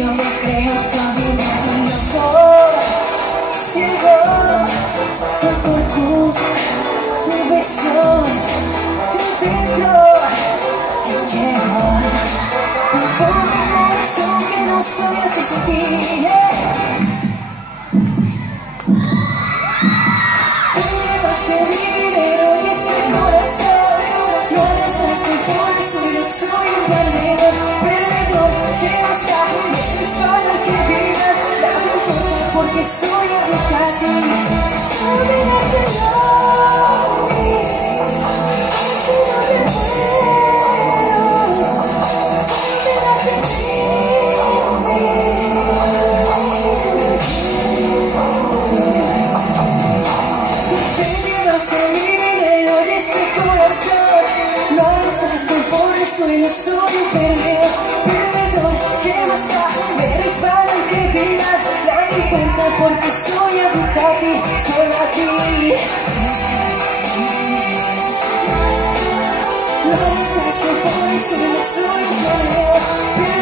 Yo me creo todo un loco, ciego por tus besos. Intento llevar por mi corazón que no sabía que sentía. Tú llevaste mi dinero y este corazón. No dejaste por eso yo soy un perdedor. Perdedor que basta, me respalda que viva. Dame fuerza porque soy adicta. Tell me that you love me. Si no me muero. Tell me that you need me. Te llevaste mi dinero y este corazón. Lo dejaste por eso yo soy un perdedor. Perdedor que basta, me respalda y que viva. Dame fuerza porque soy adicta a ti. Solo a ti. Lo dejaste por eso yo soy un perdedor.